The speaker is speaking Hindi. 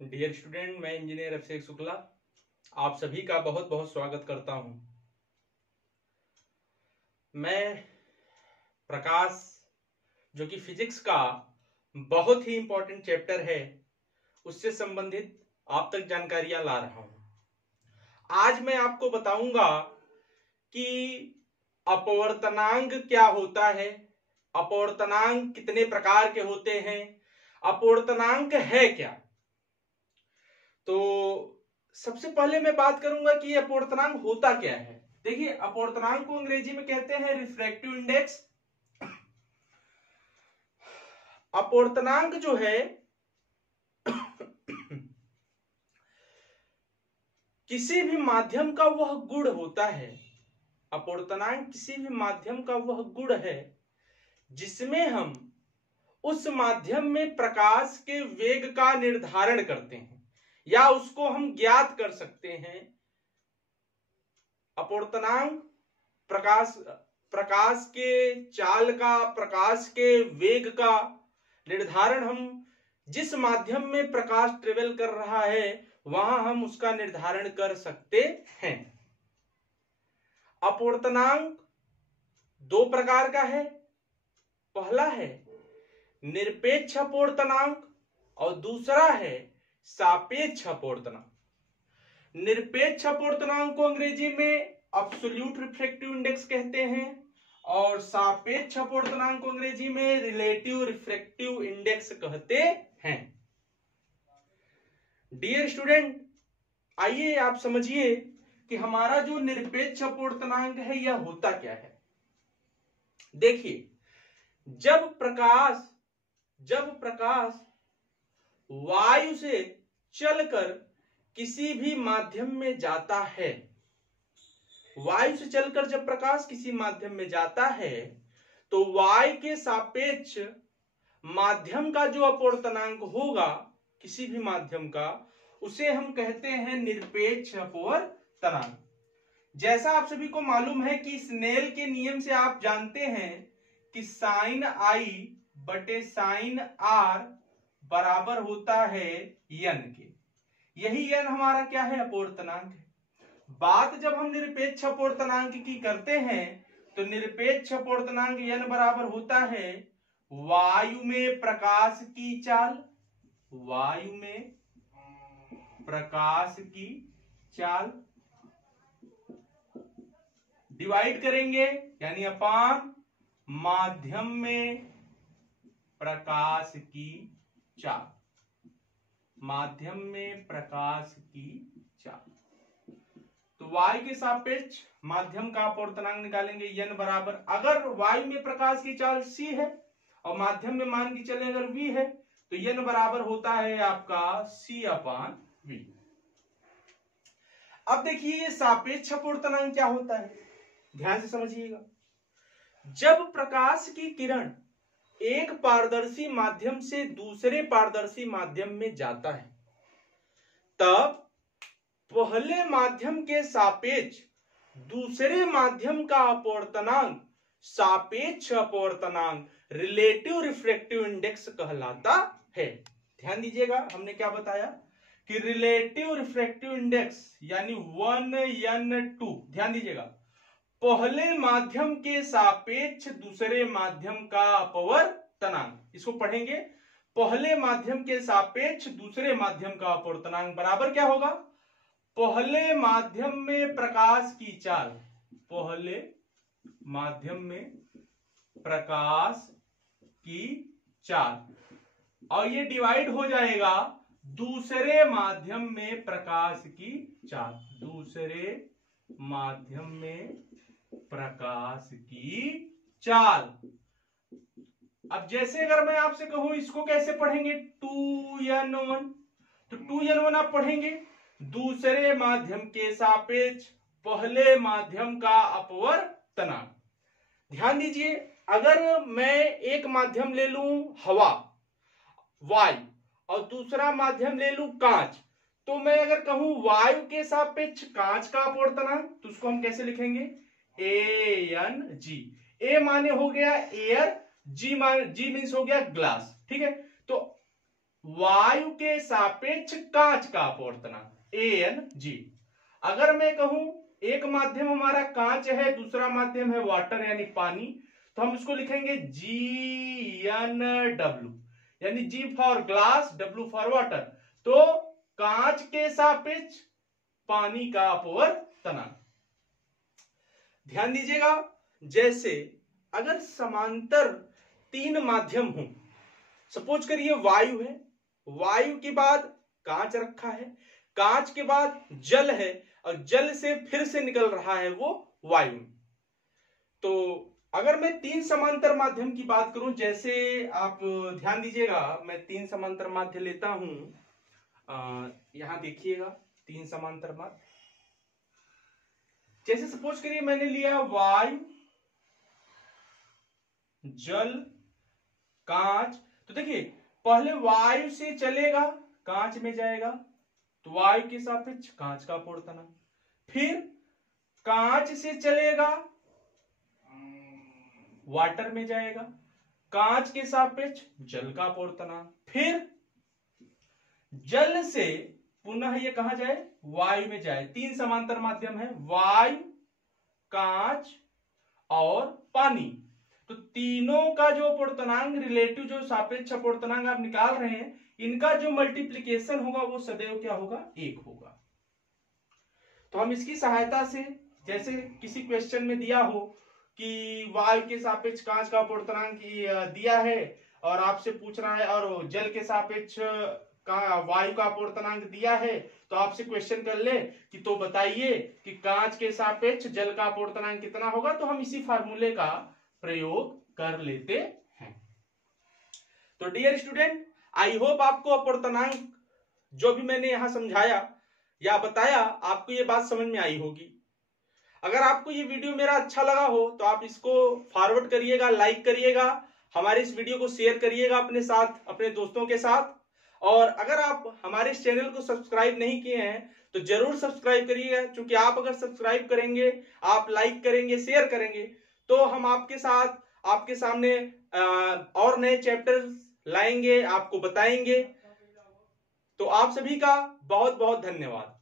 डियर स्टूडेंट, मैं इंजीनियर अभिषेक शुक्ला आप सभी का बहुत बहुत स्वागत करता हूं। मैं प्रकाश, जो कि फिजिक्स का बहुत ही इंपॉर्टेंट चैप्टर है, उससे संबंधित आप तक जानकारियां ला रहा हूं। आज मैं आपको बताऊंगा कि अपवर्तनांक क्या होता है, अपवर्तनांक कितने प्रकार के होते हैं, अपवर्तनांक है क्या। तो सबसे पहले मैं बात करूंगा कि अपवर्तनांक होता क्या है। देखिए, अपवर्तनांक को अंग्रेजी में कहते हैं रिफ्रैक्टिव इंडेक्स। अपवर्तनांक जो है किसी भी माध्यम का वह गुण होता है। अपवर्तनांक किसी भी माध्यम का वह गुण है जिसमें हम उस माध्यम में प्रकाश के वेग का निर्धारण करते हैं या उसको हम ज्ञात कर सकते हैं। अपवर्तनांक प्रकाश के चाल का, प्रकाश के वेग का निर्धारण हम जिस माध्यम में प्रकाश ट्रेवल कर रहा है वहां हम उसका निर्धारण कर सकते हैं। अपवर्तनांक दो प्रकार का है। पहला है निरपेक्ष अपवर्तनांक और दूसरा है सापेक्ष अपवर्तनांक। निरपेक्ष अपवर्तनांक को अंग्रेजी में एब्सोल्यूट रिफ्रैक्टिव इंडेक्स कहते हैं और सापेक्ष अपवर्तनांक को अंग्रेजी में रिलेटिव रिफ्रैक्टिव इंडेक्स कहते हैं। डियर स्टूडेंट, आइए आप समझिए कि हमारा जो निरपेक्ष अपवर्तनांक है यह होता क्या है। देखिए, जब प्रकाश वायु से चलकर किसी भी माध्यम में जाता है, वायु से चलकर जब प्रकाश किसी माध्यम में जाता है तो वायु के सापेक्ष माध्यम का जो अपवर्तनांक होगा किसी भी माध्यम का, उसे हम कहते हैं निरपेक्ष अपवर्तनांक। जैसा आप सभी को मालूम है कि स्नेल के नियम से आप जानते हैं कि साइन आई बटे साइन आर बराबर होता है यन के। यही यन हमारा क्या है, अपवर्तनांक है। बात जब हम निरपेक्ष अपवर्तनांक की करते हैं तो निरपेक्ष अपवर्तनांक यन बराबर होता है वायु में प्रकाश की चाल, वायु में प्रकाश की चाल डिवाइड करेंगे यानी अपान माध्यम में प्रकाश की चाल, माध्यम में प्रकाश की चाल। तो वायु के सापेक्ष माध्यम का अपवर्तनांक निकालेंगे यन बराबर, अगर वायु में प्रकाश की चाल c है और माध्यम में मान के चले अगर v है तो यन बराबर होता है आपका c अपान v। अब देखिए सापेक्ष अपवर्तनांक क्या होता है, ध्यान से समझिएगा। जब प्रकाश की किरण एक पारदर्शी माध्यम से दूसरे पारदर्शी माध्यम में जाता है तब पहले माध्यम के सापेक्ष दूसरे माध्यम का अपवर्तनांक सापेक्ष अपवर्तनांक रिलेटिव रिफ्रैक्टिव इंडेक्स कहलाता है। ध्यान दीजिएगा, हमने क्या बताया कि रिलेटिव रिफ्रैक्टिव इंडेक्स यानी 1n2। ध्यान दीजिएगा, पहले माध्यम के सापेक्ष दूसरे माध्यम का अपवर्तनांक, इसको पढ़ेंगे। पहले माध्यम के सापेक्ष दूसरे माध्यम का अपवर्तनांक बराबर क्या होगा, पहले माध्यम में प्रकाश की चाल, पहले माध्यम में प्रकाश की चाल, और ये डिवाइड हो जाएगा दूसरे माध्यम में प्रकाश की चाल, दूसरे माध्यम में प्रकाश की चाल। अब जैसे अगर मैं आपसे कहूं इसको कैसे पढ़ेंगे, 2n1, तो 2n1 आप पढ़ेंगे दूसरे माध्यम के सापेक्ष पहले माध्यम का अपवर्तनांक। ध्यान दीजिए, अगर मैं एक माध्यम ले लूं हवा, वायु, और दूसरा माध्यम ले लूं कांच, तो मैं अगर कहूं वायु के सापेक्ष कांच का अपवर्तनांक तो उसको हम कैसे लिखेंगे, ANG। ए माने हो गया एयर, जी मीन्स हो गया ग्लास। ठीक है, तो वायु के सापेक्ष कांच का अपवर्तनांक AnG। अगर मैं कहूं एक माध्यम हमारा कांच है, दूसरा माध्यम है वाटर यानी पानी, तो हम इसको लिखेंगे GnW, यानी G for glass, W for water. तो कांच के सापेक्ष पानी का अपवर्तनांक। ध्यान दीजिएगा, जैसे अगर समांतर तीन माध्यम हो, सपोज करिए वायु है, वायु के बाद कांच रखा है, कांच के बाद जल है, और जल से फिर से निकल रहा है वो वायु। तो अगर मैं तीन समांतर माध्यम की बात करूं, जैसे आप ध्यान दीजिएगा, मैं तीन समांतर माध्यम लेता हूं, यहां देखिएगा तीन समांतर माध्यम। जैसे सपोज करिए मैंने लिया वायु, जल, कांच। तो देखिए पहले वायु से चलेगा, कांच में जाएगा, तो वायु के सापेक्ष कांच का अपवर्तनांक। फिर कांच से चलेगा, वाटर में जाएगा, कांच के सापेक्ष जल का अपवर्तनांक। फिर जल से पुनः ये कहां जाए, वायु में जाए। तीन समांतर माध्यम है, वायु, कांच और पानी। तो तीनों का जो अपवर्तनांक, रिलेटिव जो सापेक्ष अपवर्तनांक आप निकाल रहे हैं, इनका जो मल्टीप्लीकेशन होगा वो सदैव क्या होगा, 1 होगा। तो हम इसकी सहायता से, जैसे किसी क्वेश्चन में दिया हो कि वायु के सापेक्ष कांच का अपवर्तनांक दिया है और आपसे पूछ रहा है, और जल के सापेक्ष वायु का अपवर्तनांक दिया है, तो आपसे क्वेश्चन कर ले कि तो बताइए कि कांच के सापेक्ष जल का अपवर्तनांक कितना होगा, तो हम इसी फार्मूले का प्रयोग कर लेते हैं। तो डियर स्टूडेंट, आई होप आपको अपवर्तनांक जो भी मैंने यहां समझाया या बताया, आपको ये बात समझ में आई होगी। अगर आपको ये वीडियो मेरा अच्छा लगा हो तो आप इसको फॉरवर्ड करिएगा, लाइक करिएगा, हमारे इस वीडियो को शेयर करिएगा अपने साथ, अपने दोस्तों के साथ। और अगर आप हमारे इस चैनल को सब्सक्राइब नहीं किए हैं तो जरूर सब्सक्राइब करिएगा, क्योंकि आप अगर सब्सक्राइब करेंगे, आप लाइक करेंगे, शेयर करेंगे, तो हम आपके साथ, आपके सामने और नए चैप्टर्स लाएंगे, आपको बताएंगे। तो आप सभी का बहुत बहुत धन्यवाद।